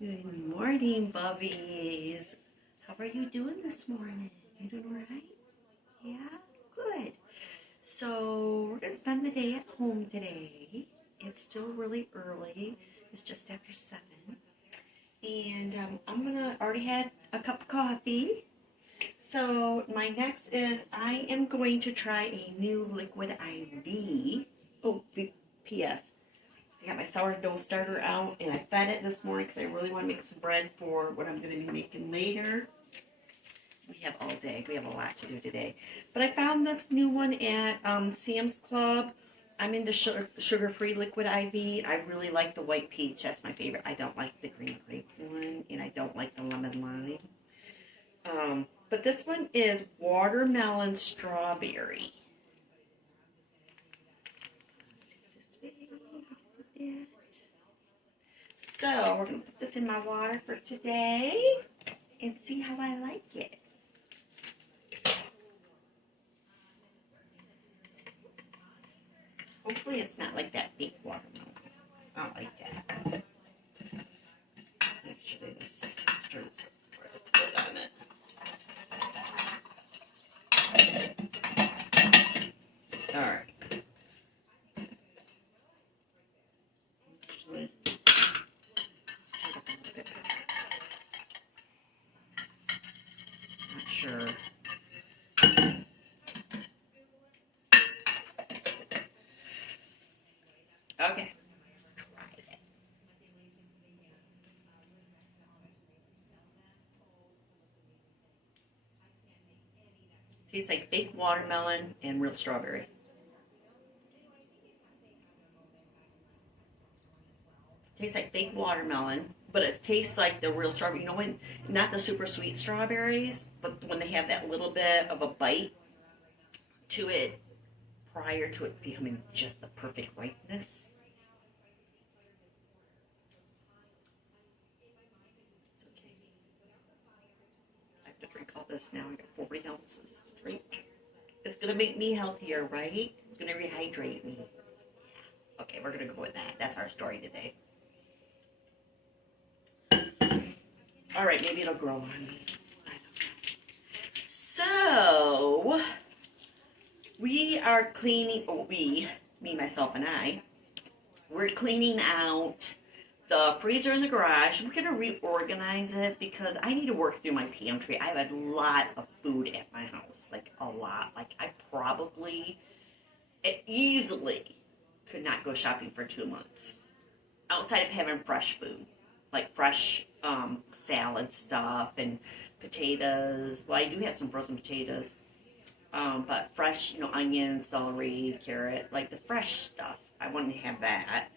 Good morning, Bubbies. How are you doing this morning? You doing all right? Yeah? Good. So, we're going to spend the day at home today. It's still really early. It's just after 7. And I'm going to already had a cup of coffee. So, my next is I am going to try a new liquid IV. Oh, P.S. I got my sourdough starter out and I fed it this morning because I really want to make some bread for what I'm going to be making later. We have all day. We have a lot to do today. But I found this new one at Sam's Club. I'm into sugar-free liquid IV. I really like the white peach. That's my favorite. I don't like the green grape one and I don't like the lemon lime. But this one is watermelon strawberry. So we're going to put this in my water for today and see how I like it. Hopefully it's not like that fake watermelon. I don't like that. Actually, this stir this before I put it on it. All right. Actually, not sure. Okay. Try it. Tastes like fake watermelon and real strawberry. Tastes like fake watermelon, but it tastes like the real strawberry. You know when, not the super sweet strawberries, but when they have that little bit of a bite to it prior to it becoming just the perfect ripeness. It's okay. I have to drink all this now. I got 40 ounces to drink. It's going to make me healthier, right? It's going to rehydrate me. Yeah. Okay, we're going to go with that. That's our story today. All right, maybe it'll grow on me. I don't know. So, we are cleaning, me, myself, and I, we're cleaning out the freezer in the garage. We're going to reorganize it because I need to work through my pantry. I have a lot of food at my house, like a lot. Like I probably, easily could not go shopping for 2 months outside of having fresh food, like fresh salad stuff and potatoes. Well, I do have some frozen potatoes, but fresh, onions, celery, carrot, like the fresh stuff. I wouldn't have that.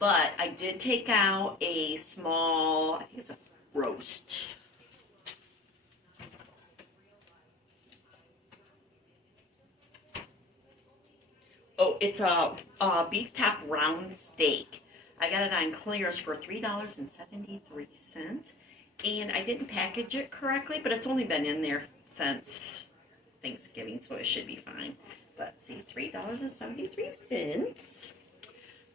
But I did take out a small, I think it's a roast. Oh, it's a beef top round steak. I got it on clearance for $3.73. And I didn't package it correctly, but it's only been in there since Thanksgiving, so it should be fine. But see, $3.73.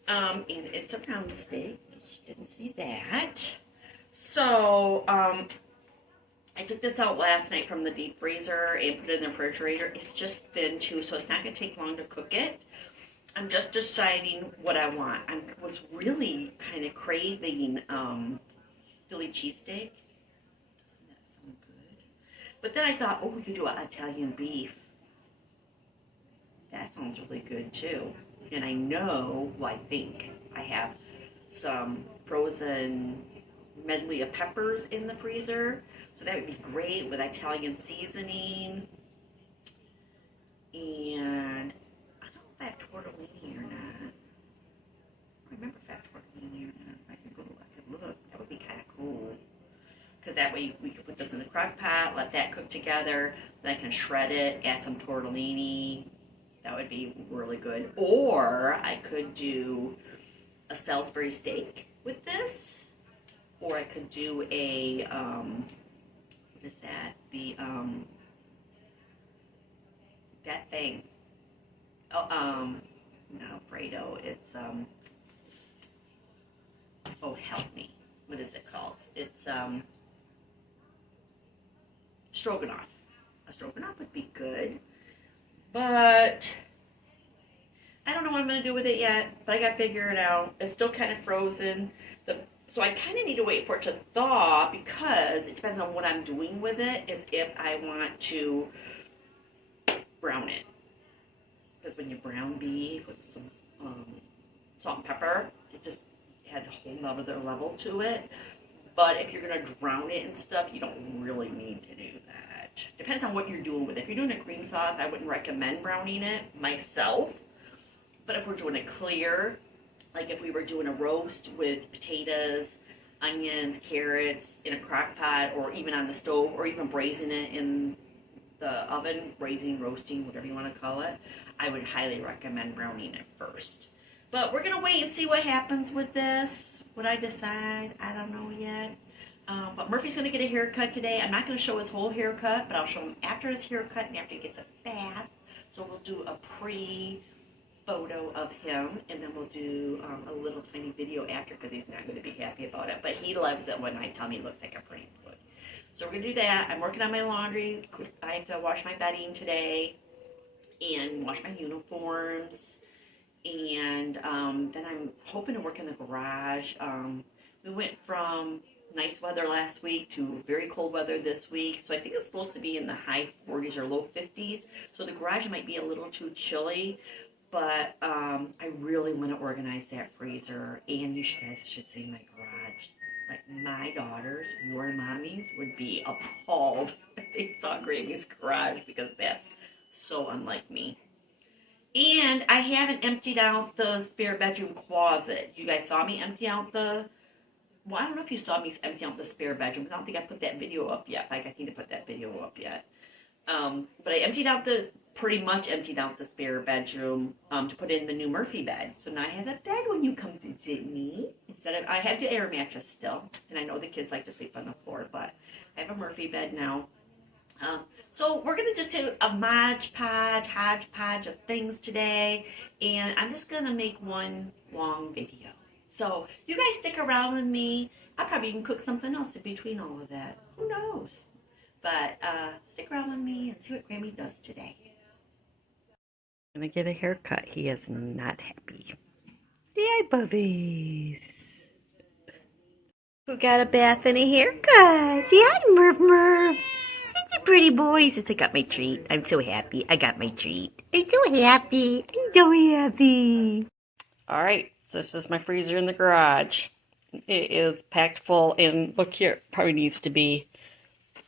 And it's a round steak. You didn't see that. So, I took this out last night from the deep freezer and put it in the refrigerator. It's just thin too, so it's not going to take long to cook it. I'm just deciding what I want. I was really kind of craving Philly cheesesteak. Doesn't that sound good? But then I thought, oh, we could do an Italian beef. That sounds really good too. And I know, well, I think I have some frozen medley of peppers in the freezer. So that would be great with Italian seasoning. And I don't know if I have tortellini or not. I remember if I have tortellini or not. I could look. That would be kind of cool. Because that way we could put this in the crock pot, let that cook together. Then I can shred it, add some tortellini. That would be really good. Or I could do a Salisbury steak with this. Or I could do a, what is that? That thing. Oh, not Alfredo. It's, oh, help me. What is it called? It's stroganoff. A stroganoff would be good. But I don't know what I'm going to do with it yet, but I got to figure it out. It's still kind of frozen. So I kind of need to wait for it to thaw because it depends on what I'm doing with it, is if I want to brown it. Because when you brown beef with some salt and pepper, it just has a whole nother level to it. But if you're going to drown it and stuff, you don't really need to do that. Depends on what you're doing with it. If you're doing a cream sauce, I wouldn't recommend browning it myself. But if we're doing a clear, like if we were doing a roast with potatoes, onions, carrots in a crock pot, or even on the stove, or even braising it in the oven, braising, roasting, whatever you want to call it, I would highly recommend browning it first. But we're going to wait and see what happens with this. What I decide, I don't know yet. But Murphy's going to get a haircut today. I'm not going to show his whole haircut, but I'll show him after his haircut and after he gets a bath. So we'll do a pre-photo of him, and then we'll do a little tiny video after because he's not going to be happy about it. But he loves it when I tell him he looks like a prank would. So we're going to do that. I'm working on my laundry. I have to wash my bedding today and wash my uniforms. And then I'm hoping to work in the garage. We went from nice weather last week to very cold weather this week. So I think it's supposed to be in the high 40s or low 50s. So the garage might be a little too chilly. But I really want to organize that freezer. And you guys should see my garage. Like my daughters, your mommies, would be appalled if they saw Grammy's garage because that's so unlike me. And I haven't emptied out the spare bedroom closet. You guys saw me empty out well, I don't know if you saw me empty out the spare bedroom, because I don't think I put that video up yet. Like, I need to put that video up yet. But I pretty much emptied out the spare bedroom to put in the new Murphy bed. So now I have a bed when you come visit me. I have the air mattress still. And I know the kids like to sleep on the floor, but I have a Murphy bed now. So we're going to just do a hodgepodge of things today, and I'm just going to make one long video. So you guys stick around with me. I'll probably even cook something else in between all of that. Who knows? But stick around with me and see what Grammy does today. I'm going to get a haircut. He is not happy. Hi, puppies. Who got a bath and a haircut? Say hi, Murph. It's a pretty boy. He says, I got my treat. I'm so happy. I got my treat. I'm so happy. I'm so happy. All right. So this is my freezer in the garage. It is packed full. And look here. Probably needs to be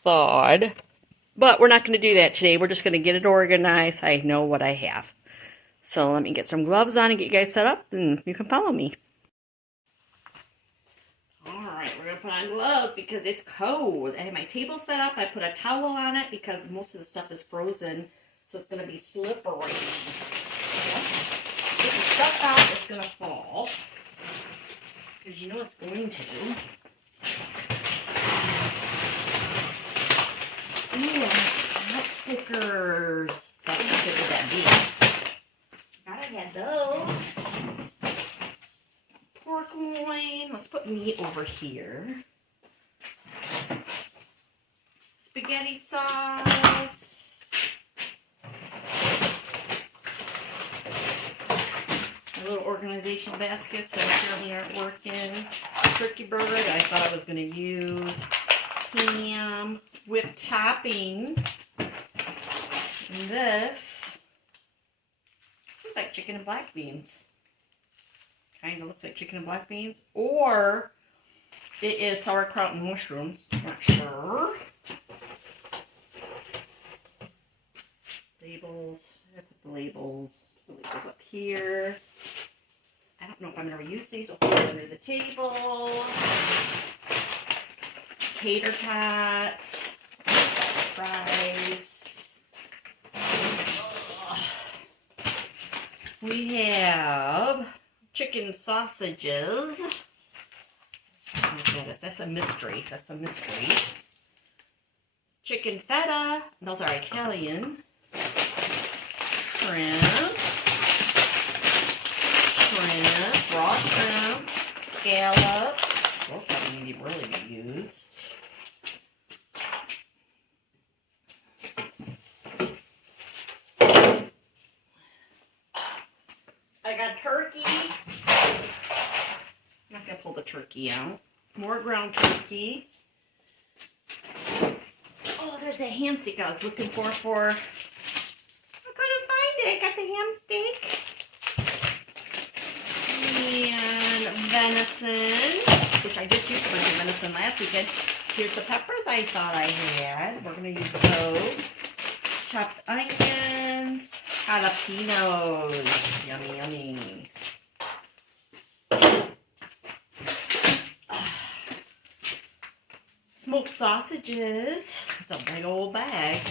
thawed. But we're not going to do that today. We're just going to get it organized. I know what I have. So let me get some gloves on and get you guys set up. And you can follow me. We're going to put on gloves because it's cold. I have my table set up. I put a towel on it because most of the stuff is frozen. So it's going to be slippery. Get the stuff out, it's going to fall. Because you know it's going to. Ooh, hot stickers. That's how good would that be? Gotta have those. Pork loin. Let's put meat over here. Spaghetti sauce. My little organizational baskets that apparently aren't working. Turkey burger that I thought I was going to use. Ham. Whipped topping. And this is like chicken and black beans. Kind of looks like chicken and black beans, or it is sauerkraut and mushrooms. Not sure. Labels. I put the labels. The labels up here. I don't know if I'm going to reuse these. I'll put them under the table. Tater tots. Fries. We have chicken sausages. That's a mystery. That's a mystery. Chicken feta. Those are Italian. Shrimp. Raw shrimp. Scallops. need to really be used. I got turkey. I'm not going to pull the turkey out. More ground turkey. Oh, there's that ham steak I was looking for. I couldn't find it. Got the ham steak. And venison, which I just used a bunch of venison last weekend. Here's the peppers I thought I had. We're going to use those. Chopped onions, jalapenos. Yummy, yummy. Smoked sausages. It's a big old bag.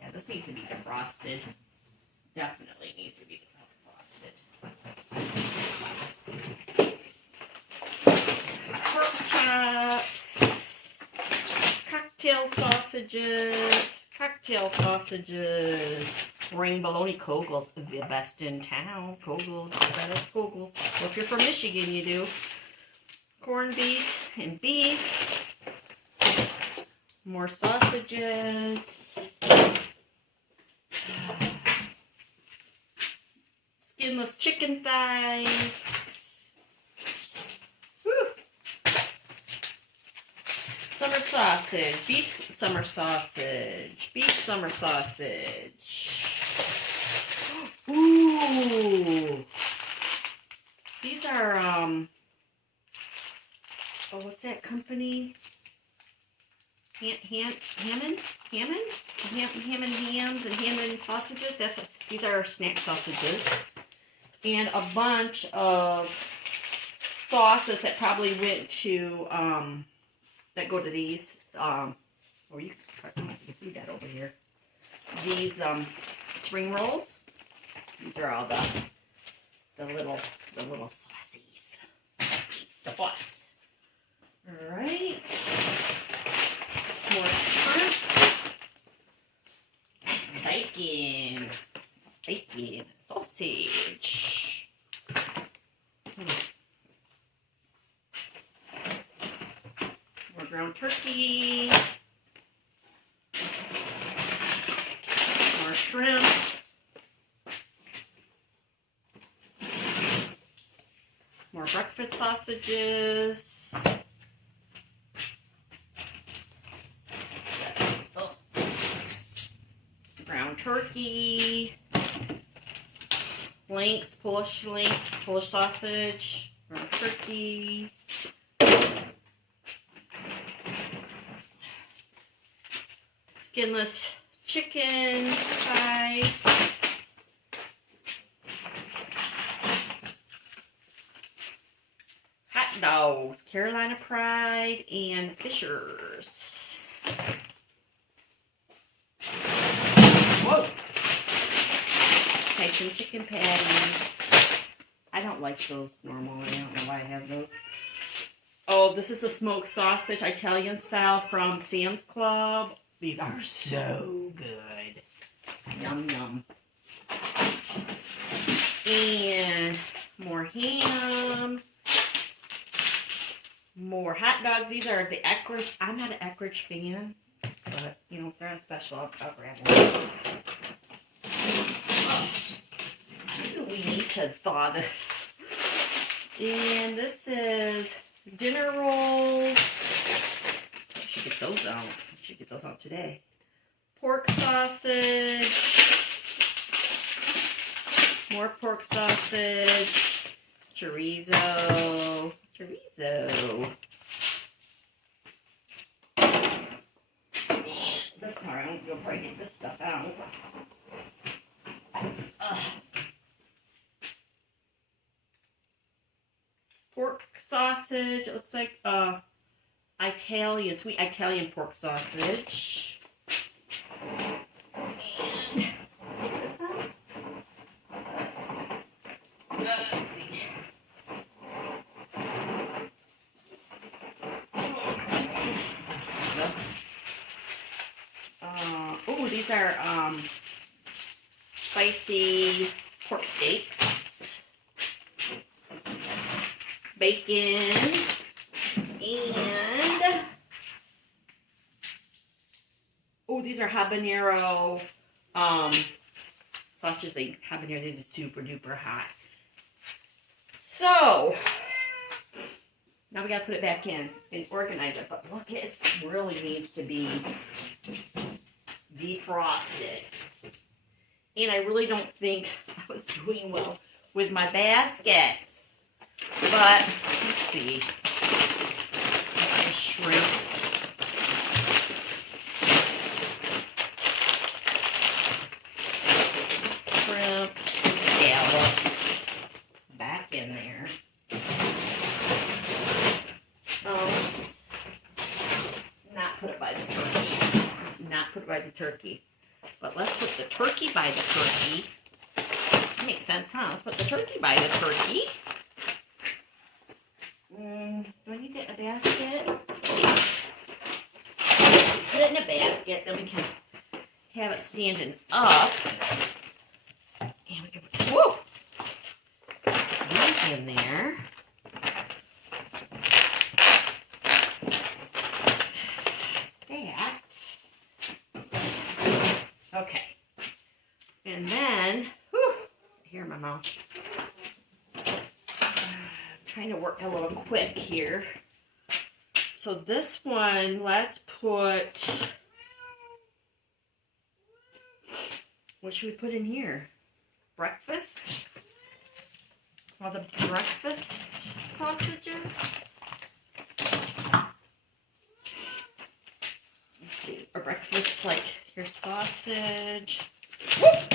Yeah, this needs to be defrosted. Definitely needs to be defrosted. Pork chops. Cocktail sausages. Spring bologna Kogels, the best in town. Kogels, best Kogels. Well, if you're from Michigan, you do. Corned beef and beef. More sausages. Skinless chicken thighs. Woo. Summer sausage. Beef summer sausage. Beef summer sausage. Ooh. These are, oh, what's that company? Hammond hams and Hammond sausages. These are snack sausages. And a bunch of sauces that probably went to, that go to these, or you can see that over here. These, spring rolls. These are all the little saucies. The boss. Alright. More shrimp. Bacon. Sausage. More ground turkey. More shrimp. More breakfast sausages. Ground turkey. Polish sausage. Ground turkey. Skinless chicken thighs. Hot dogs, Carolina Pride, and Fisher's. Whoa! Okay, some chicken patties. I don't like those normally. I don't know why I have those. Oh, this is the smoked sausage, Italian style from Sam's Club. These are so good. Yum, yum. And more ham. More hot dogs. These are the Eckrich. I'm not an Eckrich fan, but, you know, if they're on special, I'll grab one. We need to thaw this. And this is dinner rolls. I should get those out. Today. Pork sausage. More pork sausage. Chorizo. This part, I'm going to break this stuff out. Pork sausage. It looks like sweet Italian pork sausage. And this up. Let's see. Oh, these are spicy pork steaks. bacon, and oh, these are habanero sausages. Like habanero, these are super duper hot. So now we gotta put it back in and organize it. But look, it really needs to be defrosted. And I really don't think I was doing well with my baskets. But let's see. Shrimp. Shrimp, scallops back in there. Not put it by the turkey. Let's not put it by the turkey. But let's put the turkey by the turkey. That makes sense, huh? Let's put the turkey by the turkey. Do I need it in a basket? Put it in a basket, then we can have it standing up. And we can put, whoa! Put these in there. Okay. And then, whew, here in my mouth. I'm trying to work a little quick here. So this one, let's put, what should we put in here? Breakfast? All the breakfast sausages? Let's see, a breakfast, like your sausage. Whoop.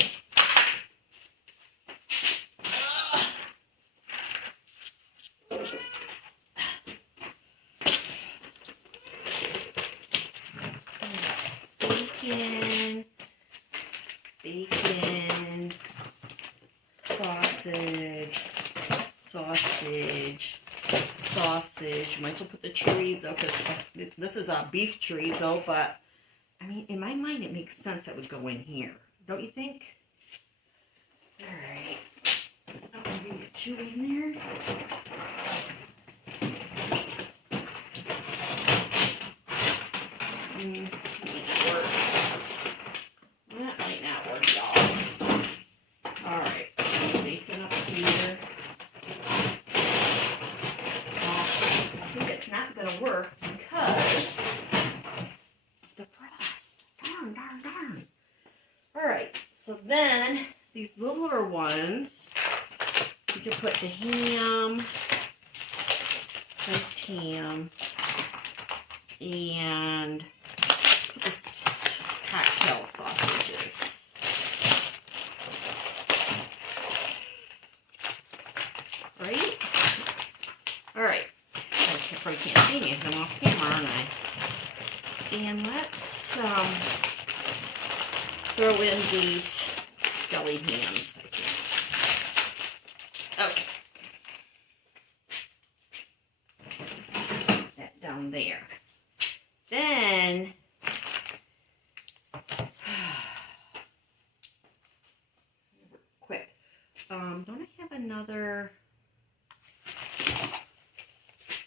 Bacon, sausage, sausage. Might as well put the chorizo, because this is a beef chorizo, but I mean, in my mind, it makes sense that would go in here. Don't you think? All right. I'm going to get two in there. That might not work, y'all. All right. Bacon up here. I think it's not going to work because the frost. Darn. All right. So then these littler ones, you can put the ham, diced ham, and put the cocktail sausages. Right? All right. I probably can't see me because I'm off camera, aren't I? And let's throw in these deli hams. Okay. Put that down there. Then quick. Don't I have another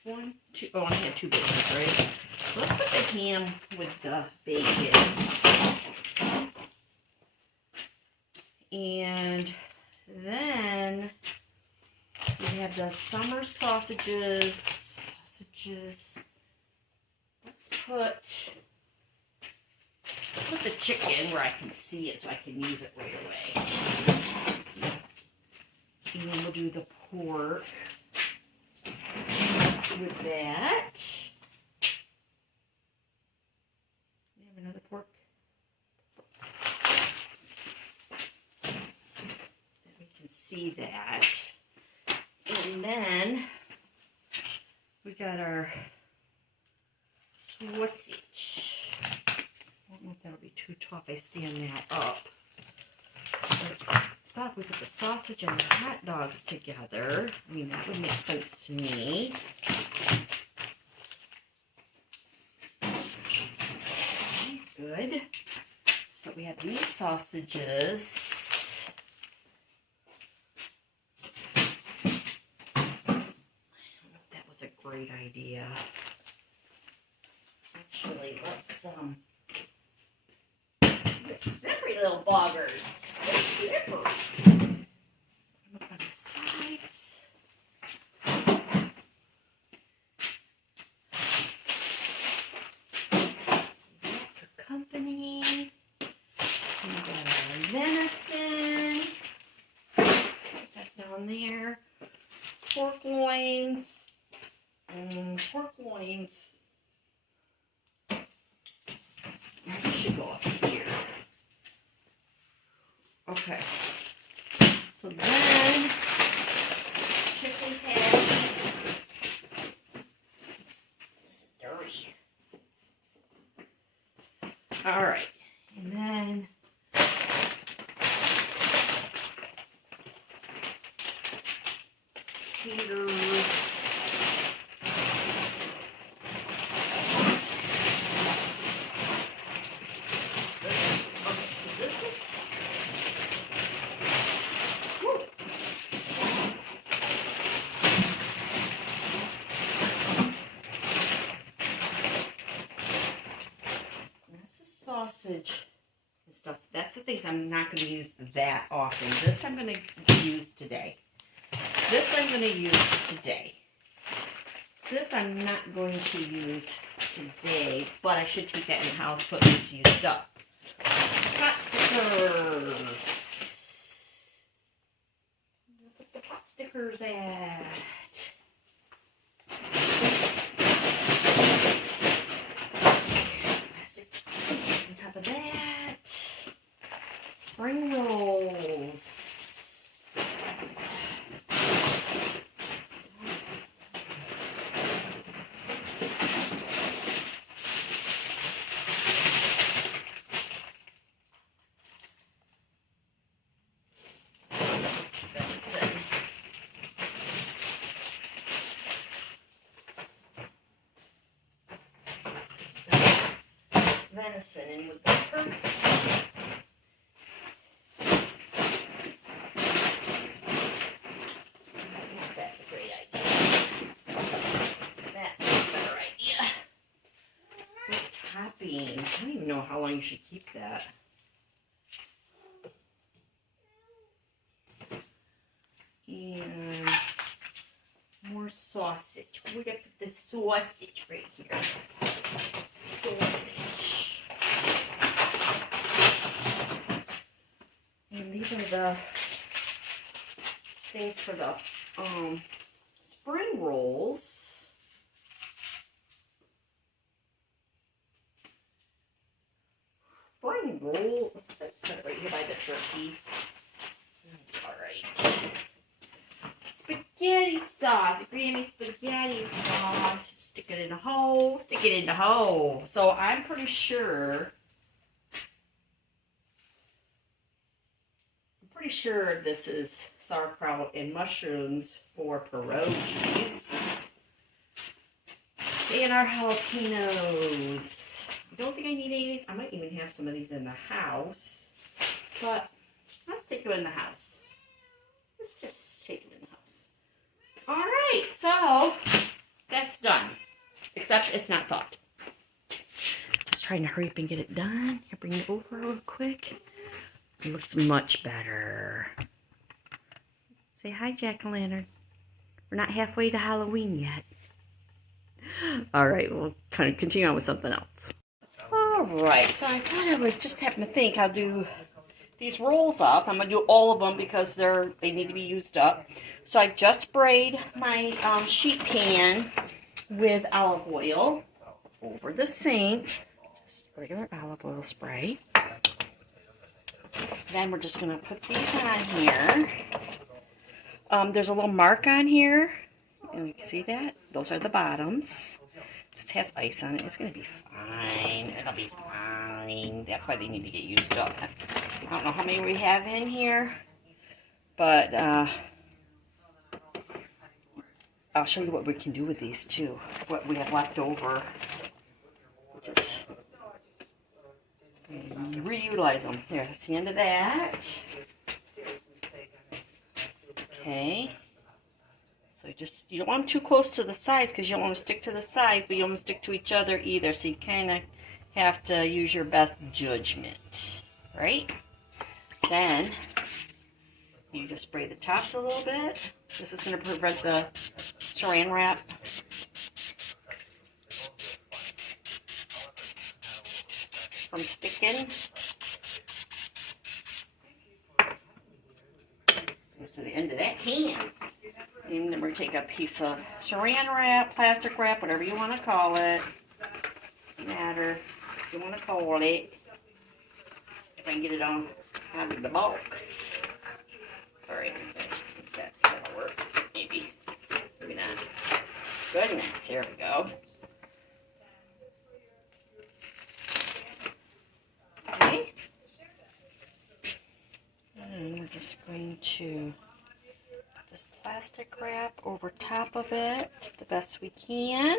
one, two? Oh, I had two bacons, right? So let's put the ham with the bacon. And then we have the summer sausages. Let's put the chicken where I can see it so I can use it right away. And then we'll do the pork with that. We have another pork. We can see that. And then we got our sausage. I don't know if that'll be too tough. I stand that up. But I thought we put the sausage and the hot dogs together. I mean, that would make sense to me. Okay, good. But we have these sausages. I don't know great idea. Actually, let's, slippery little boggers. They're slippery. Look on the sides. For company. We got our venison. Put that down there. Pork loins. Pork loins. That should go up here. Okay. So then, chicken patties. This is dirty. All right. And then taters. Sausage and stuff. That's the things I'm not going to use that often. This I'm going to use today. This I'm going to use today. This I'm not going to use today, but I should take that in the house so it gets used up. Pot stickers. Where put the pot stickers at? On top of that, spring rolls. Venison in with the pepper. That's a great idea. That's a better idea. With toppings. I don't even know how long you should keep that. And more sausage. We're going to put the sausage right here. Sausage. And these are the things for the spring rolls. Spring rolls. Let's set it right here by the turkey. Alright. Spaghetti sauce. Grammy spaghetti sauce. Stick it in a hole. Stick it in the hole. So I'm pretty sure this is sauerkraut and mushrooms for pierogies. And our jalapenos. I don't think I need any of these. I might even have some of these in the house. But let's take them in the house. Let's just take them in the house. Alright, so that's done. Except it's not thawed. Just trying to hurry up and get it done. Here, bring it over real quick. It looks much better. Say hi, Jack-o'-lantern. We're not halfway to Halloween yet. Alright, we'll kind of continue on with something else. Alright, so I thought I would just happen to think I'll do these rolls up. I'm going to do all of them because they need to be used up. So I just sprayed my sheet pan with olive oil over the sink. Just regular olive oil spray. Then we're just going to put these on here. There's a little mark on here. And you can see that? Those are the bottoms. This has ice on it. It's going to be fine. It'll be fine. That's why they need to get used up. I don't know how many we have in here. But I'll show you what we can do with these too. What we have left over. Just reutilize them. There, that's the end of that. Okay. So you don't want them too close to the sides because you don't want them to stick to the sides, but you don't want them to stick to each other either. So you kind of have to use your best judgment, right? Then you just spray the tops a little bit. This is going to prevent the saran wrap from sticking. To the end of that can. And then we're going to take a piece of saran wrap, plastic wrap, whatever you want to call it. Doesn't matter if you want to call it. If I can get it on out of the box. Alright, that'll work. Maybe. Maybe not. Goodness, there we go. Okay. And we're just going to put this plastic wrap over top of it the best we can.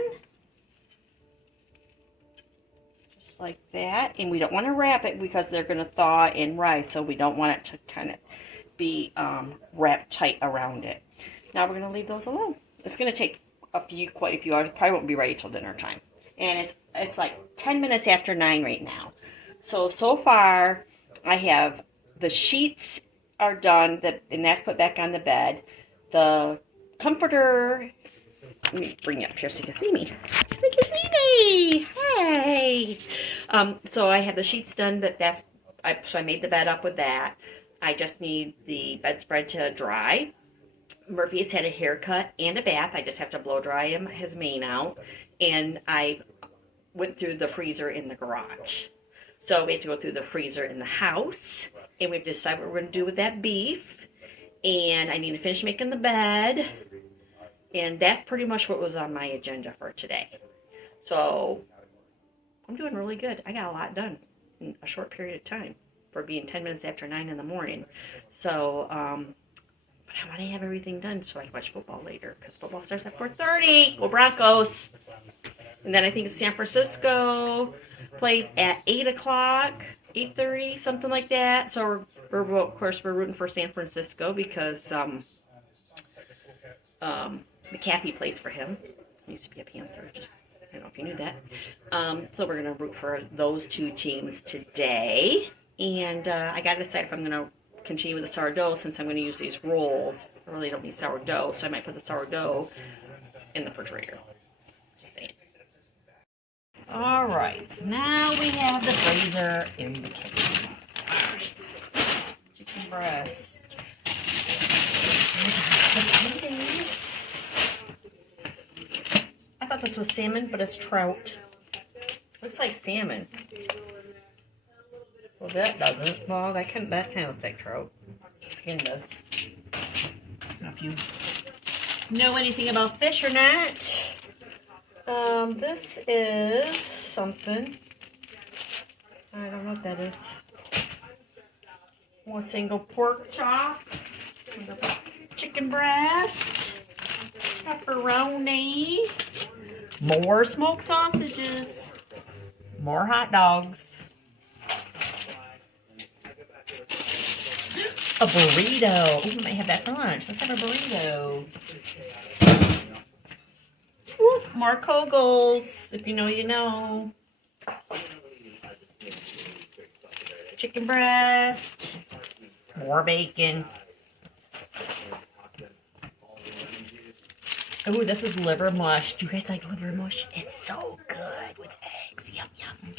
Just like that. And we don't want to wrap it because they're going to thaw and rise, so we don't want it to kind of be wrapped tight around it. Now we're going to leave those alone. It's going to take quite a few hours. It probably won't be ready till dinner time. And it's like 10 minutes after 9 right now. So far I have the sheets are done, and that's put back on the bed. The comforter, let me bring it up here so you can see me. So you can see me. Hey. So I have the sheets done. So I made the bed up with that. I just need the bedspread to dry. Murphy's had a haircut and a bath. I just have to blow dry his mane out. And I went through the freezer in the garage. So we have to go through the freezer in the house. And we've decided what we're going to do with that beef. And I need to finish making the bed. And that's pretty much what was on my agenda for today. So I'm doing really good. I got a lot done in a short period of time for being 10 minutes after 9 in the morning. So, but I want to have everything done so I can watch football later. Because football starts at 4:30. Go Broncos. And then I think San Francisco plays at 8 o'clock, 8:30, something like that. So of course we're rooting for San Francisco because McAfee plays for him. He used to be a Panther. Just I don't know if you knew that. So we're gonna root for those two teams today. And I gotta decide if I'm gonna continue with the sourdough since I'm gonna use these rolls. I really don't need sourdough, so I might put the sourdough in the refrigerator. Just saying. Alright, so now we have the freezer in the kitchen. Alright, chicken breast. I thought this was salmon, but it's trout. Looks like salmon. Well, that doesn't. Well, that kind of looks like trout. Skin does. I don't know if you know anything about fish or not. This is something. I don't know what that is. One single pork chop, chicken breast, pepperoni, more smoked sausages, more hot dogs, a burrito. Ooh, we might have that for lunch. Let's have a burrito. Ooh, more Kogels. If you know, you know. Chicken breast. More bacon. Ooh, this is liver mush. Do you guys like liver mush? It's so good with eggs. Yum, yum.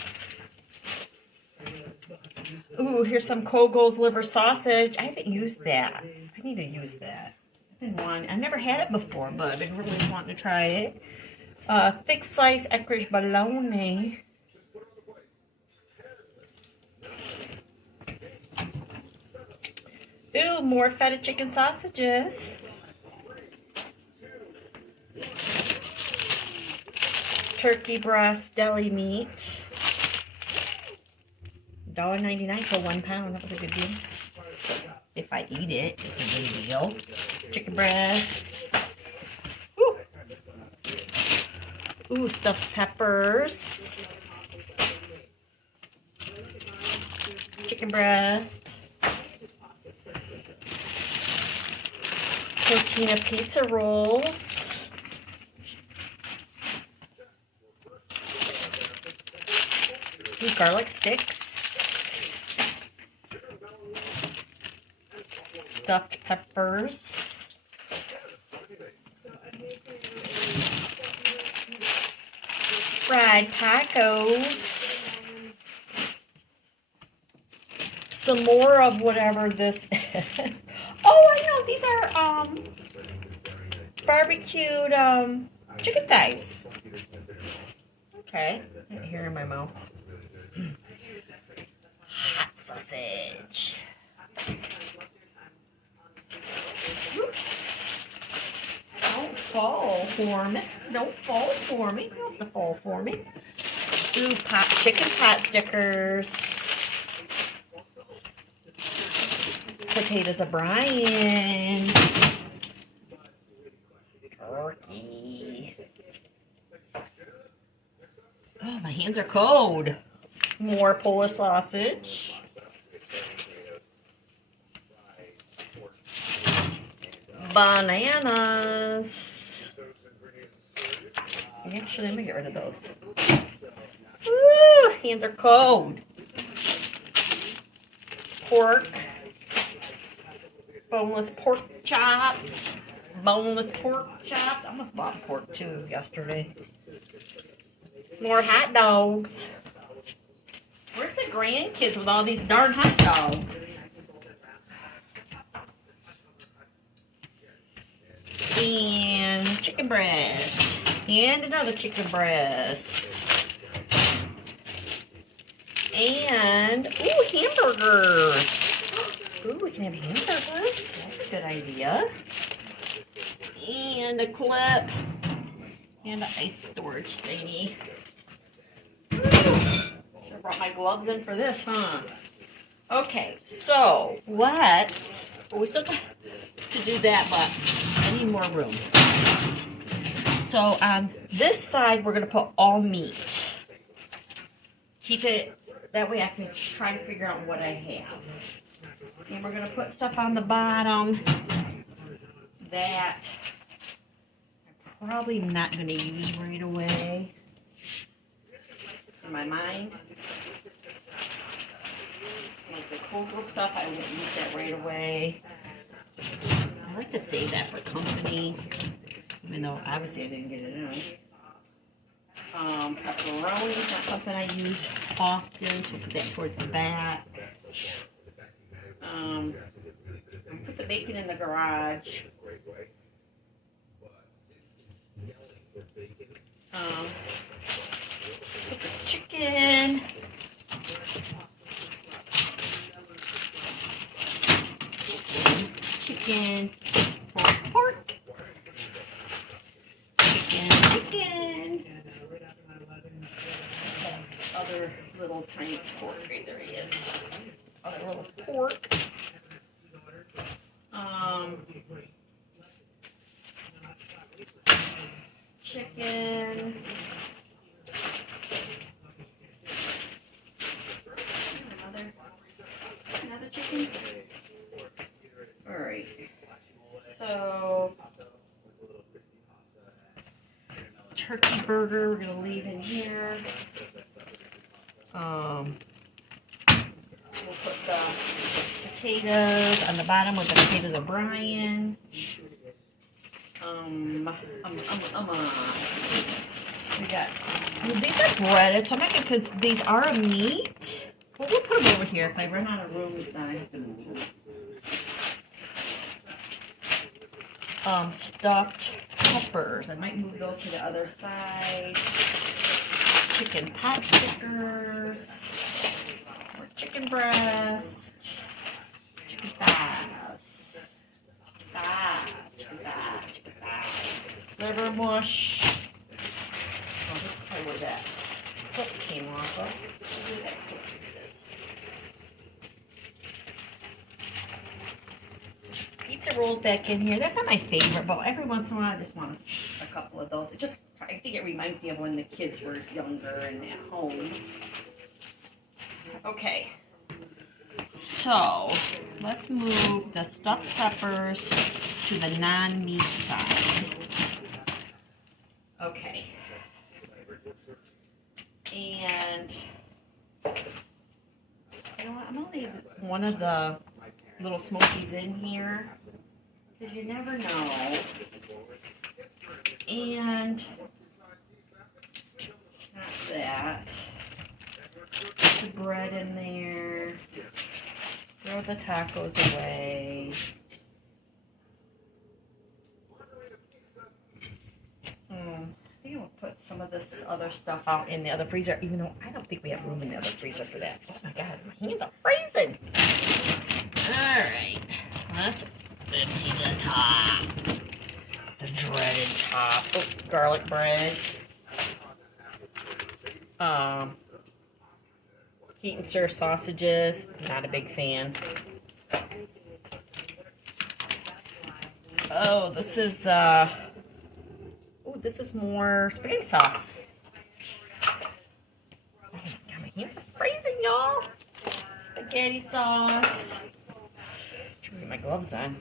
Ooh, here's some Kogels liver sausage. I haven't used that. I need to use that. I've never had it before, but I've been really wanting to try it. Thick slice Eckrich bologna. Ooh, more feta chicken sausages. Turkey breast deli meat. $1.99 for 1 pound. That was a good deal. If I eat it, it's a good deal. Chicken breast. Ooh. Ooh, stuffed peppers. Chicken breast. tortilla pizza rolls. Garlic sticks. Stuffed peppers. Fried tacos. Some more of whatever this. Oh, I know. These are barbecued chicken thighs. Okay, here in my mouth. Hot sausage. Don't fall for me. Don't fall for me. You don't have to fall for me. Ooh, chicken pot stickers. Potatoes O'Brien. Turkey. Oh, my hands are cold. More Polish sausage. Bananas. Actually, let me get rid of those. Ooh, hands are cold. Pork. Boneless pork chops. Boneless pork chops. I almost bought pork too yesterday. More hot dogs. Where's the grandkids with all these darn hot dogs? And chicken breast. And another chicken breast. And, ooh, hamburgers. Ooh, we can have hamburgers. That's a good idea. And a clip. And an ice storage thingy. Should have brought my gloves in for this, huh? Okay, so let's. We still got to do that, but I need more room. So on this side, we're going to put all meat. Keep it, that way I can try to figure out what I have. And we're going to put stuff on the bottom that I'm probably not going to use right away. In my mind. Like the cocoa stuff, I won't use that right away. I like to save that for company. Even though obviously I didn't get it in. Pepperoni is not something I use often, so put that towards the back. Put the bacon in the garage. Put the chicken. Chicken. Pork. Chicken. Other little tiny pork. There he is. Other little pork. Chicken. Another chicken. All right. So turkey burger we're gonna leave in here. We'll put the potatoes on the bottom with the potatoes O'Brien. We got, these are breaded, so I'm not gonna, because these are meat. Well, we'll put them over here. If I run out of room, then I have to move them. Stuffed peppers. I might move those to the other side. Chicken pot stickers. More chicken breast. Chicken thighs. Chicken thighs. Liver mush. Oh, this is probably where that clip came off of. Pizza rolls back in here. That's not my favorite, but every once in a while I just want a couple of those. It just, I think it reminds me of when the kids were younger and at home. Okay, so let's move the stuffed peppers to the non-meat side. Okay. And you know what? I'm gonna leave one of the little smokies in here because you never know. And not that. Put the bread in there. Throw the tacos away. I think I'll put some of this other stuff out in the other freezer, even though I don't think we have room in the other freezer for that. Oh my God, my hands are freezing. All right, let's empty the top. The dreaded top. Oh, garlic bread. Heat and serve sausages. Not a big fan. Oh, this is this is more spaghetti sauce. Oh my God, my hands are freezing, y'all. Spaghetti sauce. Trying to get my gloves on.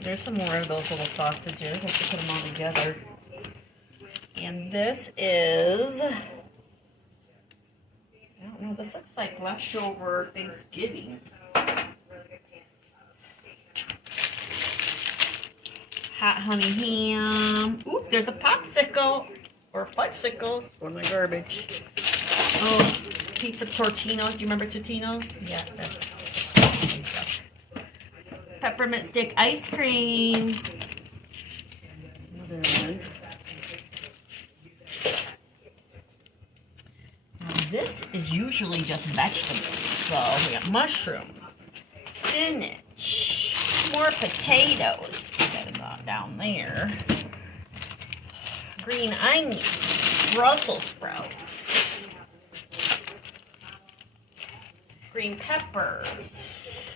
There's some more of those little sausages. Let's put them all together. And this is, I don't know, this looks like leftover Thanksgiving. Hot honey ham. Ooh, there's a popsicle or a fudgesicle. It's going in the garbage. Oh, piece of Tortino's. Do you remember Totino's? Yeah. Peppermint stick ice cream. Another one. Now this is usually just vegetables. So we got mushrooms, spinach, more potatoes. Down there. Green onions, Brussels sprouts, green peppers,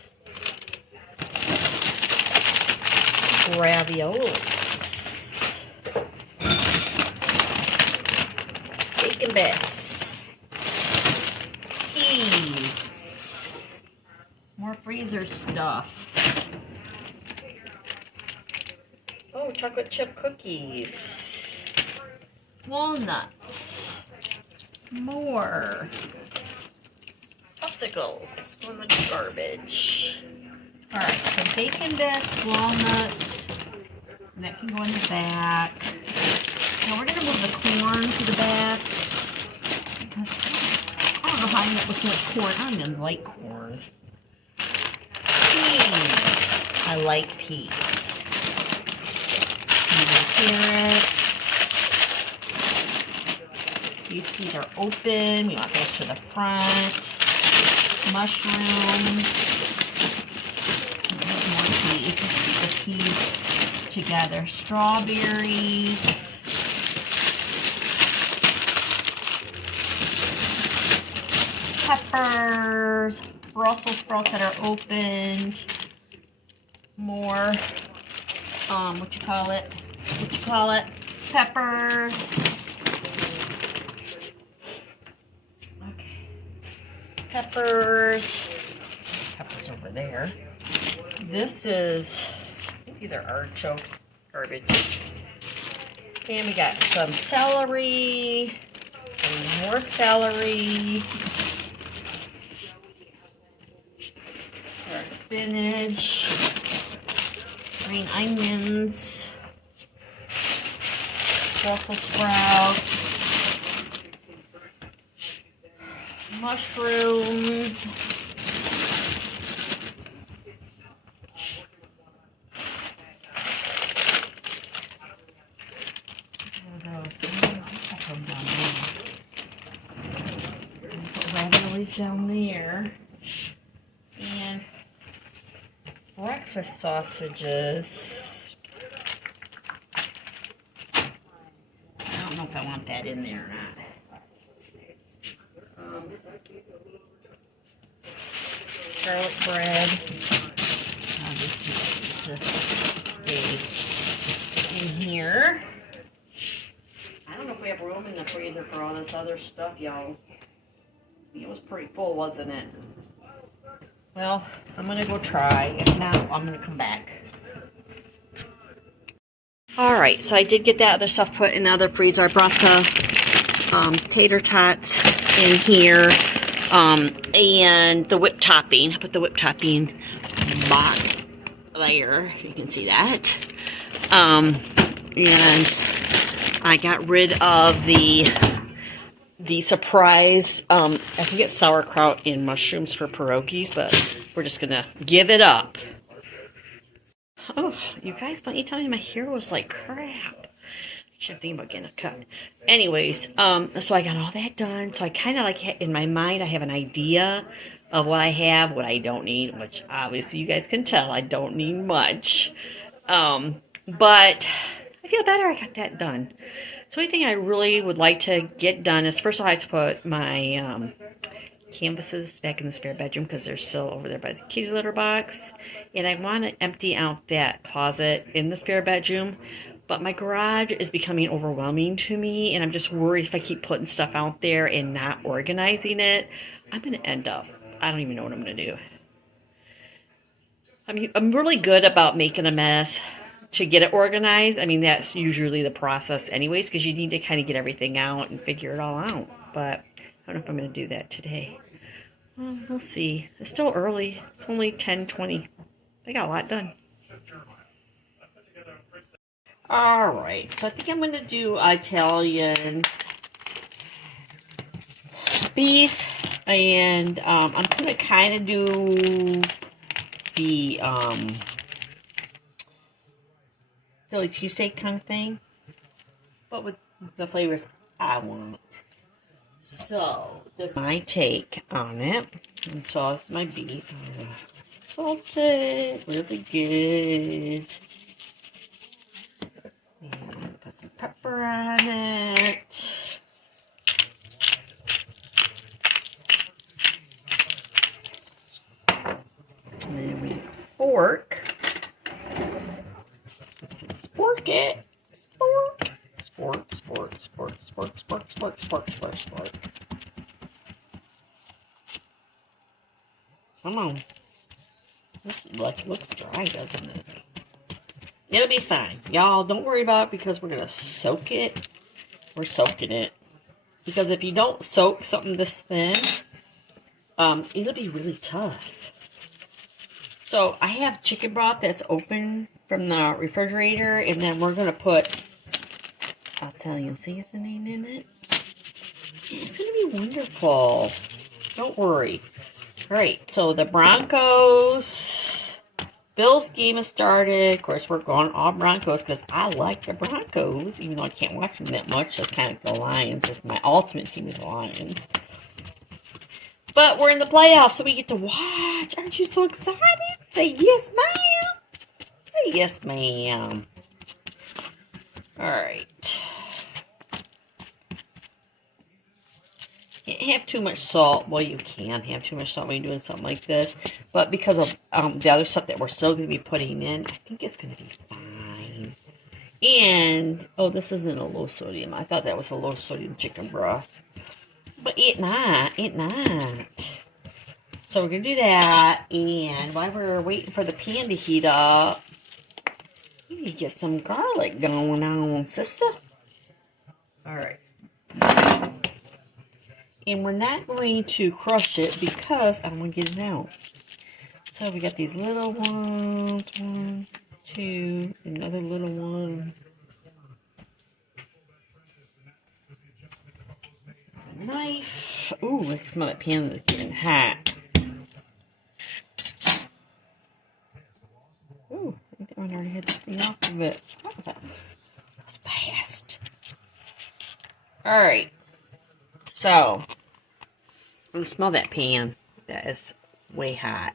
raviolis, bacon bits, peas, more freezer stuff. Oh, chocolate chip cookies, walnuts, more popsicles on the garbage. All right, so bacon bits, walnuts, and that can go in the back. Now we're gonna move the corn to the back. I don't know how I end up with so much corn. I don't even like corn. Peas. I like peas. Carrots. These peas are open. We want those to the front. Mushrooms. More peas. Let's keep the peas together. Strawberries. Peppers. Brussels sprouts that are opened. More. What you call it? Peppers. Okay. Peppers over there. This is, I think these are artichokes, garbage. And we got some celery, and more celery. Our spinach, green onions. Brussels sprouts, mushrooms, put raviolis down there, and breakfast sausages. I don't know if I want that in there or not. Garlic bread. I'll just stay in here. I don't know if we have room in the freezer for all this other stuff, y'all. It was pretty full, wasn't it? Well, I'm gonna go try. If not, I'm gonna come back. Alright, so I did get that other stuff put in the other freezer. I brought the tater tots in here. And the whipped topping. I put the whipped topping box there. You can see that. And I got rid of the surprise, I think it's sauerkraut and mushrooms for pierogies, but we're just gonna give it up. Oh, you guys, why don't you tell me my hair was like crap? Actually, I'm thinking about getting a cut. Anyways, so I got all that done. So I kind of like, in my mind, I have an idea of what I have, what I don't need, which obviously you guys can tell I don't need much. But I feel better I got that done. So anything I really would like to get done is, first of all, I have to put my canvases back in the spare bedroom because they're still over there by the kitty litter box. And I want to empty out that closet in the spare bedroom. But my garage is becoming overwhelming to me, and I'm just worried if I keep putting stuff out there and not organizing it, I'm going to end up, I don't even know what I'm going to do. I mean, I'm really good about making a mess to get it organized. I mean, that's usually the process anyways, because you need to kind of get everything out and figure it all out. But I don't know if I'm going to do that today. Well, we'll see. It's still early. It's only 10:20. I got a lot done. Alright, so I think I'm going to do Italian beef, and I'm going to kind of do the Philly cheesesteak kind of thing, but with the flavors I want. So, this is my take on it, and so this is my beef. Salted, really good. And put some pepper on it. And then we fork. Spork it. Spork. Spork, spork, spork, spork, spork, spork, spork, spork, spork. Come on. This looks dry, doesn't it? It'll be fine. Y'all, don't worry about it because we're going to soak it. We're soaking it. Because if you don't soak something this thin, it'll be really tough. So, I have chicken broth that's open from the refrigerator. And then we're going to put Italian seasoning in it. It's going to be wonderful. Don't worry. Alright, so the Broncos... Bills game has started. Of course, we're going all Broncos because I like the Broncos, even though I can't watch them that much. So kind of the Lions. My ultimate team is the Lions. But we're in the playoffs, so we get to watch. Aren't you so excited? Say yes, ma'am. Say yes, ma'am. All right. Can't have too much salt. Well, you can have too much salt when you're doing something like this. But because of the other stuff that we're still going to be putting in, I think it's going to be fine. And, oh, this isn't a low sodium. I thought that was a low sodium chicken broth. But it not. It not. So we're going to do that. And while we're waiting for the pan to heat up, you need to get some garlic going on, sister. All right. And we're not going to crush it because I want to get it out. So we got these little ones. 1, 2, another little one. Knife. Ooh, I can smell that pan that's getting hot. Ooh, I think that one already had the thing off of it. Oh, that's fast. Alright. So, I'm going to smell that pan. That is way hot.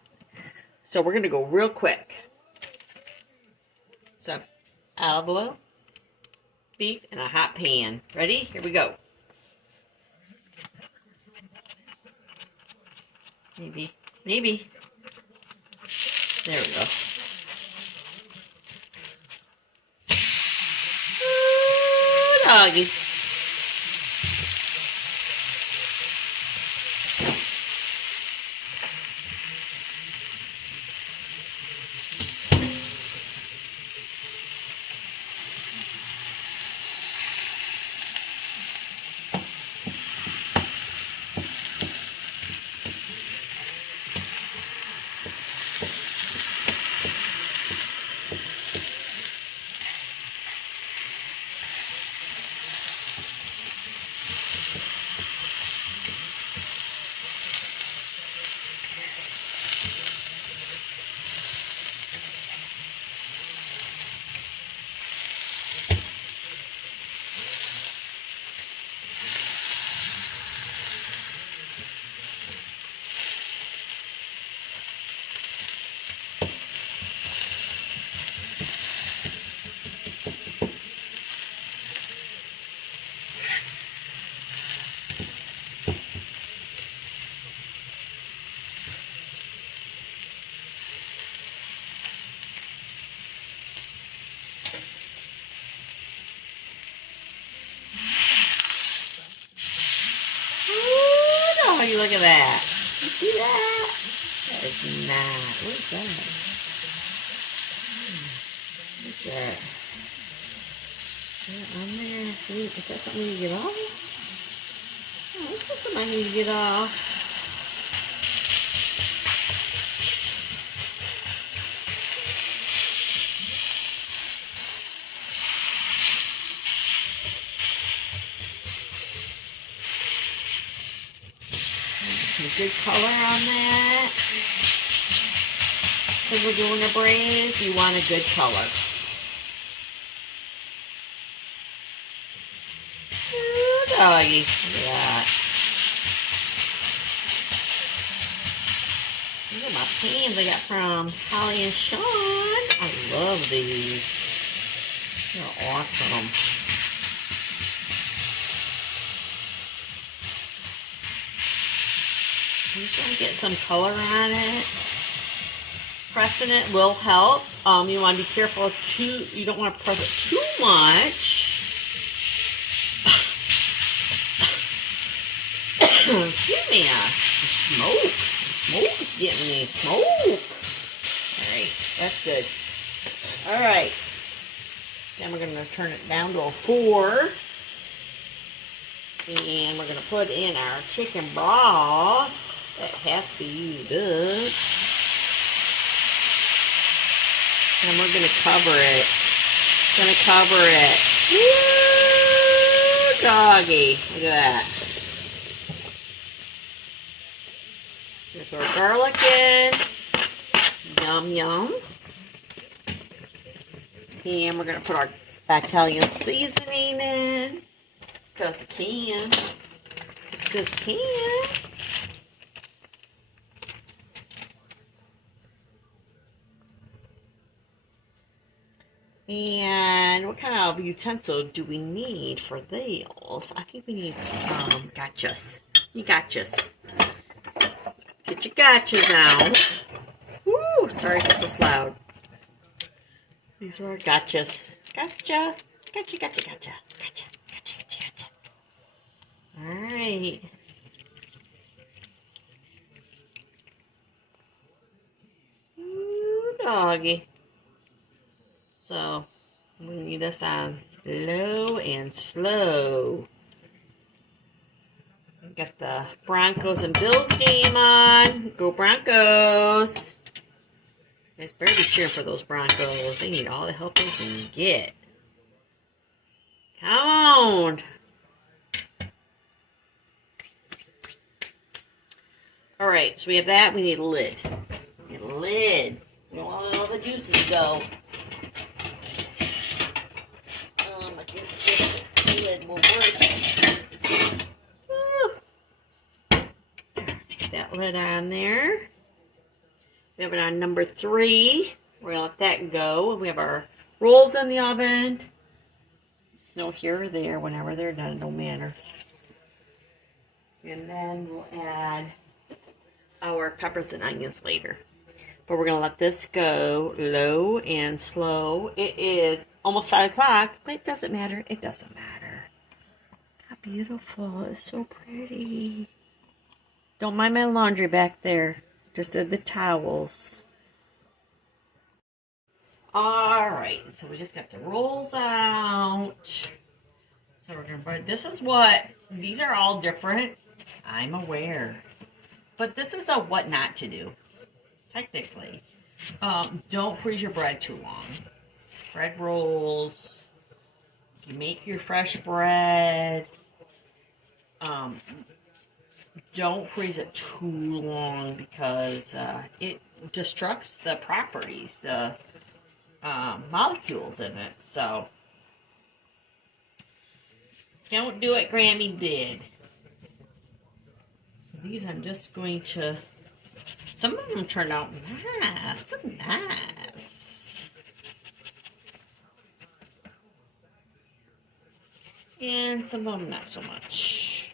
So, we're going to go real quick. So, olive oil, beef, and a hot pan. Ready? Here we go. Maybe. There we go. Ooh, doggy. look at that. You see that? That is not. What is that? What's that? Is that on there? Is that something you get off? Oh, that's something I need to get off. Some good color on that. Because we're doing a braid, you want a good color. Ooh, doggy. Look at that. These are my pans I got from Holly and Sean. I love these. They're awesome. I'm just going to get some color on it. Pressing it will help. You want to be careful you don't want to press it too much. Excuse me, smoke. Smoke is getting me. Smoke. Alright, that's good. Alright. Then we're going to turn it down to a 4. And we're going to put in our chicken broth. That has to be used up. And we're going to cover it. Going to cover it. Woo, doggy. Look at that. Going to throw our garlic in. Yum, yum. And we're going to put our Italian seasoning in. Because it can. Just because it can. And what kind of utensil do we need for those? I think we need some gotchas. You gotchas. Get your gotchas out. Woo! Sorry if it was loud. These are our gotchas. Gotcha. Gotcha, gotcha, gotcha. Gotcha, gotcha, gotcha, gotcha. Alright. Ooh, doggy. So, we need this on low and slow. We got the Broncos and Bills game on. Go Broncos! Guys better be cheering for those Broncos. They need all the help they can get. Come on! Alright, so we have that. We need a lid. We need a lid. We don't want all the juices to go. I think this lid will work. Put that lid on there. We have it on number 3. We're going to let that go. We have our rolls in the oven. Snow here or there, whenever they're done, no matter. And then we'll add our peppers and onions later. But we're going to let this go low and slow. It is almost 5 o'clock, but it doesn't matter. It doesn't matter. How beautiful. It's so pretty. Don't mind my laundry back there. Just did the towels. Alright, so we just got the rolls out. So we're going to put, this is what, these are all different. I'm aware. But this is a what not to do. Technically. Don't freeze your bread too long. Bread rolls. If you make your fresh bread, don't freeze it too long because it destructs the properties, the molecules in it. So don't do what Grammy did. So these I'm just going to, some of them turned out nice, nice. And some of them not so much.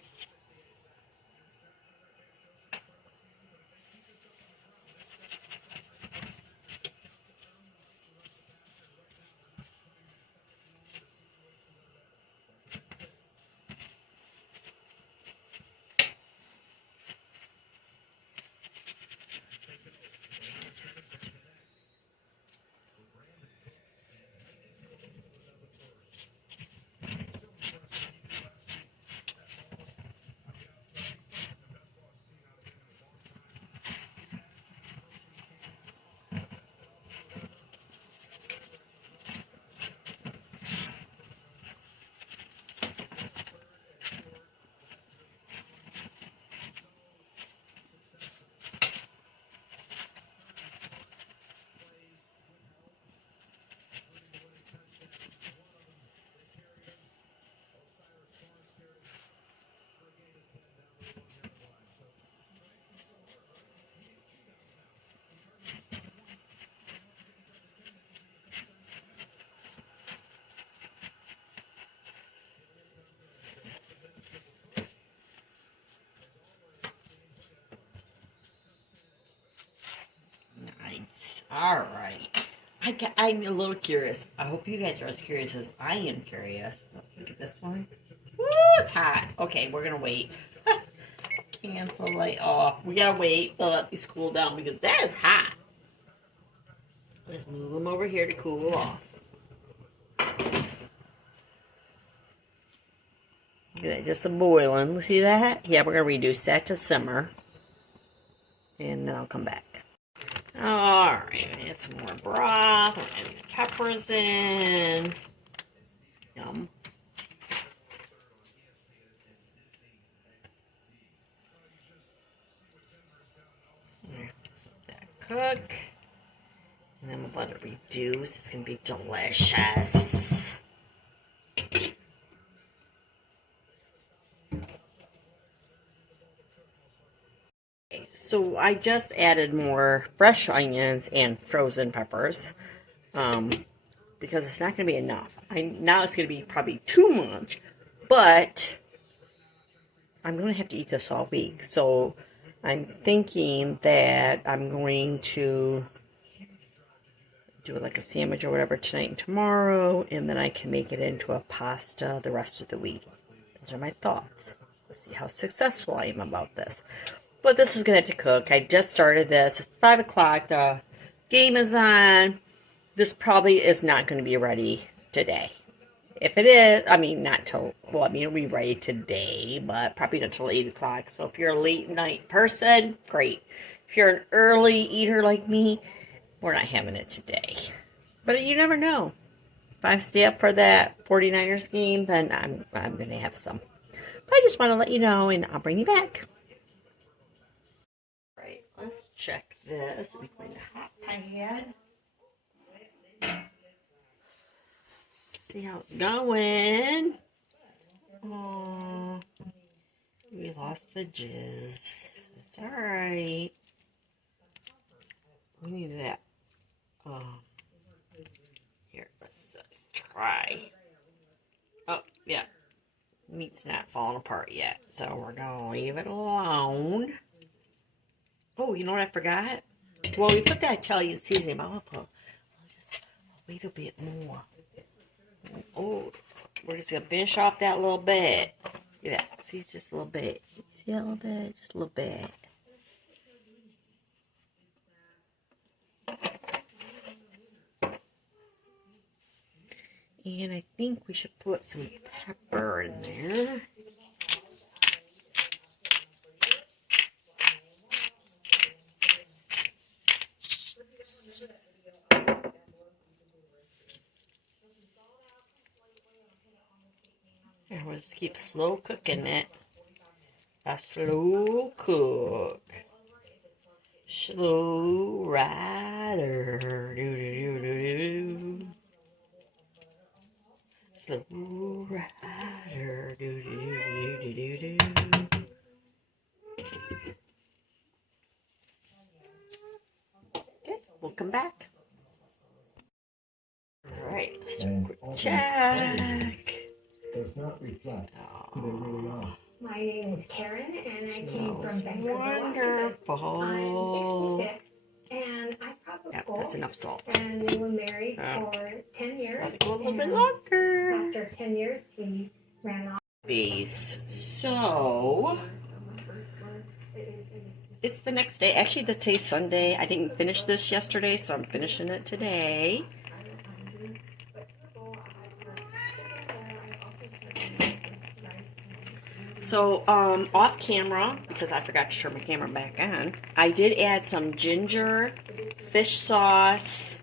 All right. I'm a little curious. I hope you guys are as curious as I am curious. Look at this one. Woo, it's hot. Okay, we're going to wait. Cancel light off. We got to wait to let these cool down because that is hot. Let's move them over here to cool off. Look at that, just a boiling. See that? Yeah, we're going to reduce that to simmer. And then I'll come back. Alright, add some more broth. Add these peppers in. Yum. Let that cook. And then we'll let it reduce. It's going to be delicious. So I just added more fresh onions and frozen peppers because it's not going to be enough. Now it's going to be probably too much, but I'm going to have to eat this all week. So I'm thinking that I'm going to do it like a sandwich or whatever tonight and tomorrow, and then I can make it into a pasta the rest of the week. Those are my thoughts. Let's see how successful I am about this. But this is going to have to cook. I just started this. It's 5 o'clock. The game is on. This probably is not going to be ready today. If it is, I mean, not till, well, I mean, it'll be ready today, but probably not till 8 o'clock. So if you're a late night person, great. If you're an early eater like me, we're not having it today. But you never know. If I stay up for that 49ers game, then I'm going to have some. But I just want to let you know, and I'll bring you back. Right, let's check this. Let me clean the hot pan. See how it's going. Oh, we lost the jizz. It's alright. We need that. Here, let's try. Oh, yeah. Meat's not falling apart yet, so we're gonna leave it alone. Oh, you know what I forgot? Well, we put that Italian seasoning, but I'll just wait a bit more. Oh, we're just gonna finish off that little bit. Look at that. See, it's just a little bit. See that little bit? Just a little bit. And I think we should put some pepper in there. And we'll just keep slow cooking it. A slow cook. Slow rider. Do, do, do, do, do. Slow rider. Do, do, do, do, do, do. Okay, we'll come back. Alright, let's do a quick check. Does not reflect who they really are. My name is Karen, and I came from Vancouver, wonderful. I'm 66, and I probably Yep, that's enough salt. And we were married for 10 years. Let it go a little bit longer. After 10 years, he ran off. So, it's the next day. Actually, today's Sunday. I didn't finish this yesterday, so I'm finishing it today. So, off camera, because I forgot to turn my camera back on, I did add some ginger, fish sauce,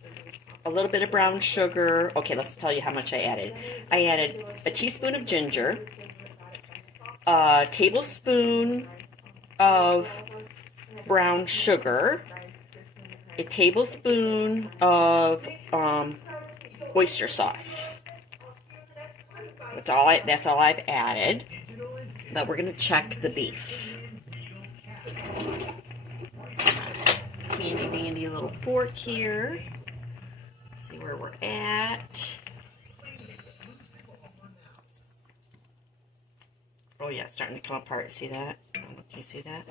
a little bit of brown sugar. Okay, let's tell you how much I added. I added a teaspoon of ginger, a tablespoon of brown sugar, a tablespoon of oyster sauce. That's all I've added. But we're going to check the beef. Handy dandy little fork here. See where we're at. Oh yeah, it's starting to come apart. See that? Can you see that?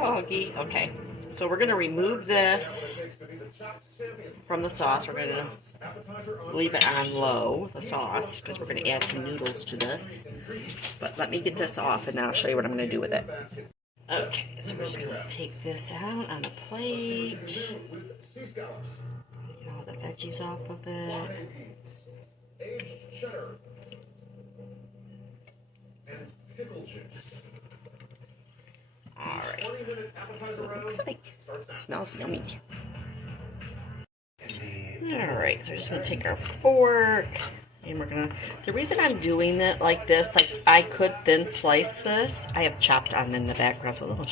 doggy. Okay, so we're gonna remove this from the sauce. We're gonna leave it on low, the sauce, because we're gonna add some noodles to this. But let me get this off and then I'll show you what I'm gonna do with it. Okay, so we're just gonna take this out on a plate. Get all the veggies off of it. Alright. That's what it looks like. It smells yummy. Alright, so we're just going to take our fork. And we're going to... The reason I'm doing it like this, like I could thin slice this. I have chopped on in the background, so a little...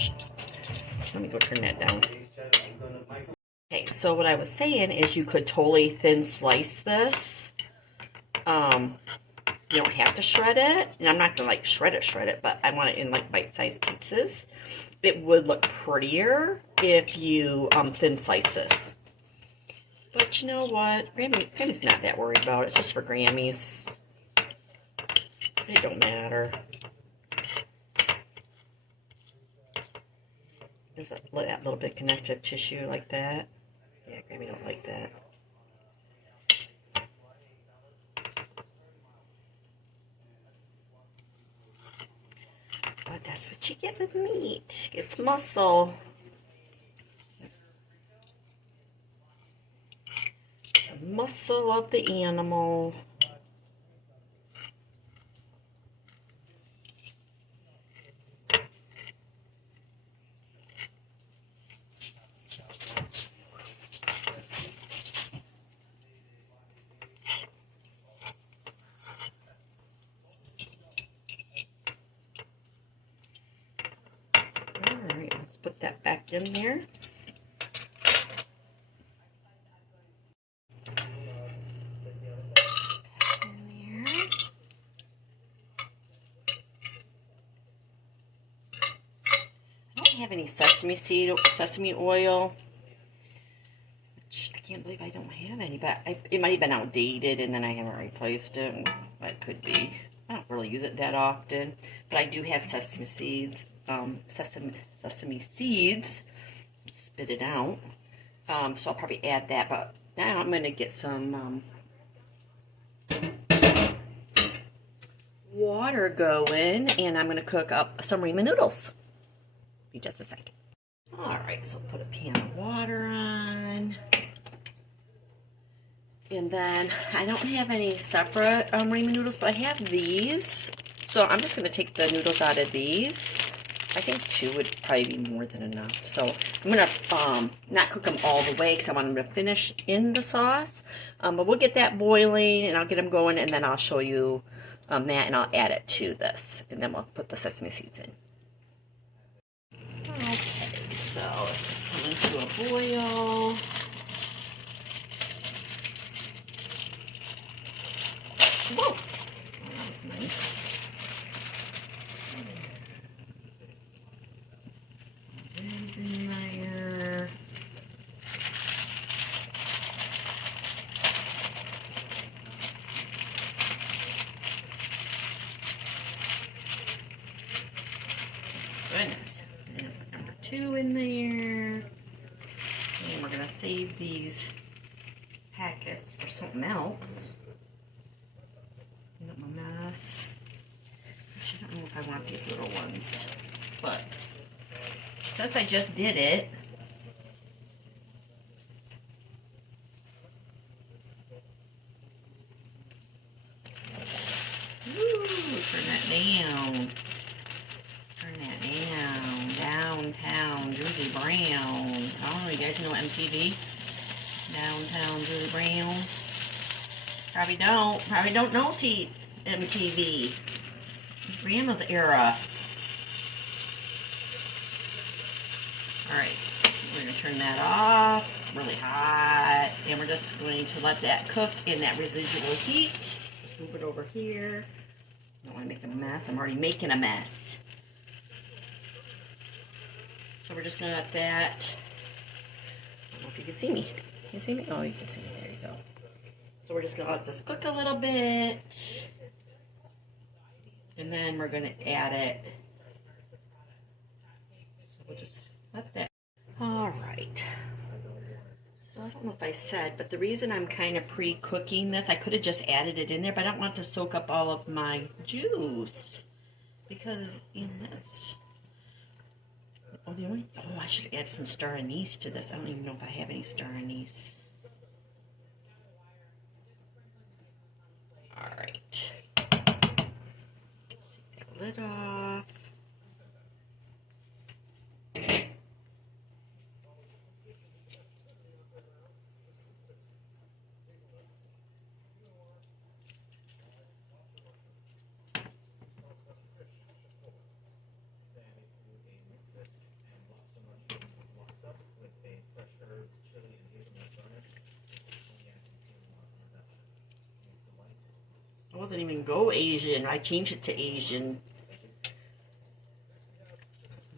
Let me go turn that down. Okay, so what I was saying is you could totally thin slice this. You don't have to shred it, and I'm not gonna like shred it, but I want it in like bite-sized pieces. It would look prettier if you thin slice this. But you know what? Grammy's not that worried about it. It's just for Grammys. It don't matter. There's that little bit connective tissue like that. Yeah, Grammy don't like that. But that's what you get with meat. It's muscle. The muscle of the animal. Alright, let's put that back in there. Have any sesame oil, which I can't believe I don't have any, but it might have been outdated and then I haven't replaced it. That could be. I don't really use it that often, but I do have sesame seeds. Sesame seeds. Spit it out. So I'll probably add that. But now I'm gonna get some water going, and I'm gonna cook up some ramen noodles. Just a second. Alright, so put a pan of water on. And then I don't have any separate ramen noodles, but I have these. So I'm just going to take the noodles out of these. I think 2 would probably be more than enough. So I'm going to not cook them all the way because I want them to finish in the sauce. But we'll get that boiling and I'll get them going, and then I'll show you that, and I'll add it to this. And then we'll put the sesame seeds in. Okay, so let's just come into a boil. Whoa, that's nice. There's in there. Goodness. 2 in there, and we're gonna save these packets for something else. Not my mess. Actually, I don't know if I want these little ones, but since I just did it, turn that down. Turn that down. Downtown Julie Brown. Oh, you guys know MTV? Downtown Julie Brown. Probably don't. Probably don't know MTV. Grandma's era. Alright, we're going to turn that off. Really hot. And we're just going to let that cook in that residual heat. Just move it over here. I don't want to make a mess. I'm already making a mess. So we're just going to let that, I don't know if you can see me. Can you see me? Oh, you can see me. There you go. So we're just going to let this cook a little bit. And then we're going to add it. So we'll just Let that. All right. So I don't know if I said, but the reason I'm kind of pre-cooking this, I could have just added it in there, but I don't want to soak up all of my juice. Because in this, oh, I should add some star anise to this. I don't even know if I have any star anise. All right. Let's take that lid off. I wasn't even go Asian. I changed it to Asian.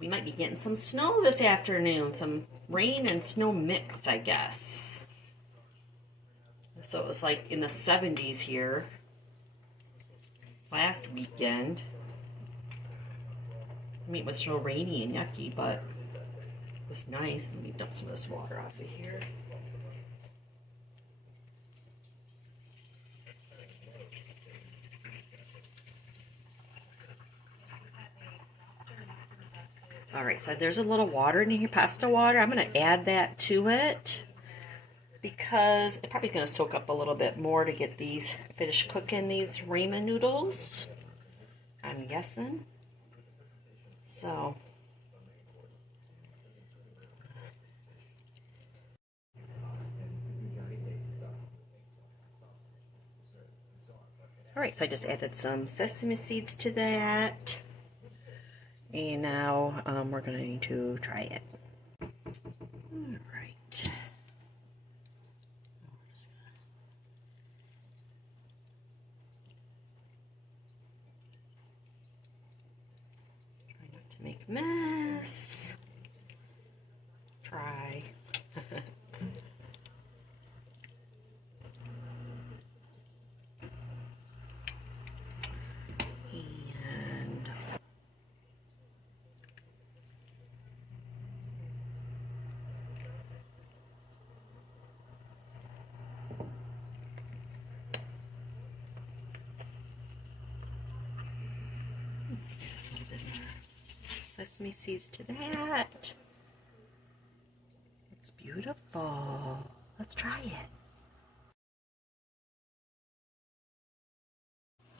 We might be getting some snow this afternoon. Some rain and snow mix, I guess. So it was like in the 70s here last weekend. I mean, it was still rainy and yucky, but it was nice. Let me dump some of this water off of here. All right, so there's a little water in here, pasta water. I'm going to add that to it because it's probably going to soak up a little bit more to get these finished cooking, these ramen noodles, I'm guessing. So, all right, so I just added some sesame seeds to that. And now we're going to need to try it. All right. Try not to make a mess. Try. Sesame seeds to that. It's beautiful. Let's try it.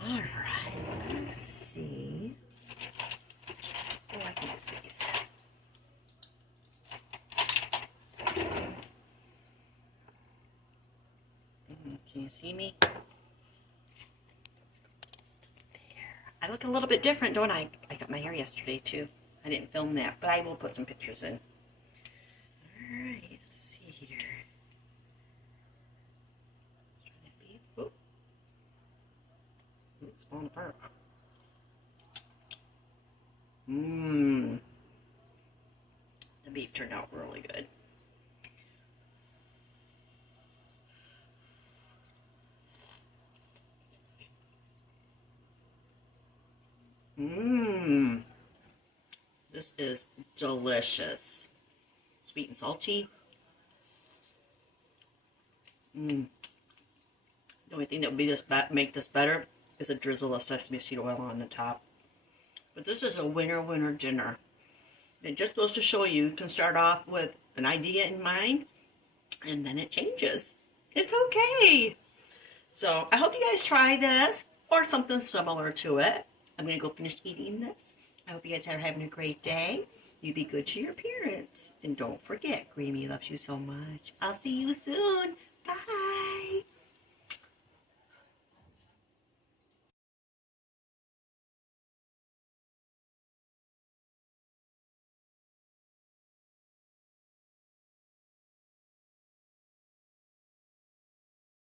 All right, let's see. Oh, I can use these. Can you see me? I look a little bit different, don't I? I got my hair yesterday too. I didn't film that, but I will put some pictures in. Alright, let's see here. Oop. It's falling apart. Mmm. The beef turned out really good. Mmm. This is delicious. Sweet and salty. Mmm. The only thing that would make this better is a drizzle of sesame seed oil on the top. But this is a winner dinner. It just goes to show you can start off with an idea in mind and then it changes. It's okay. So I hope you guys try this or something similar to it. I'm going to go finish eating this. I hope you guys are having a great day. You be good to your parents. And don't forget, Grammy loves you so much. I'll see you soon. Bye.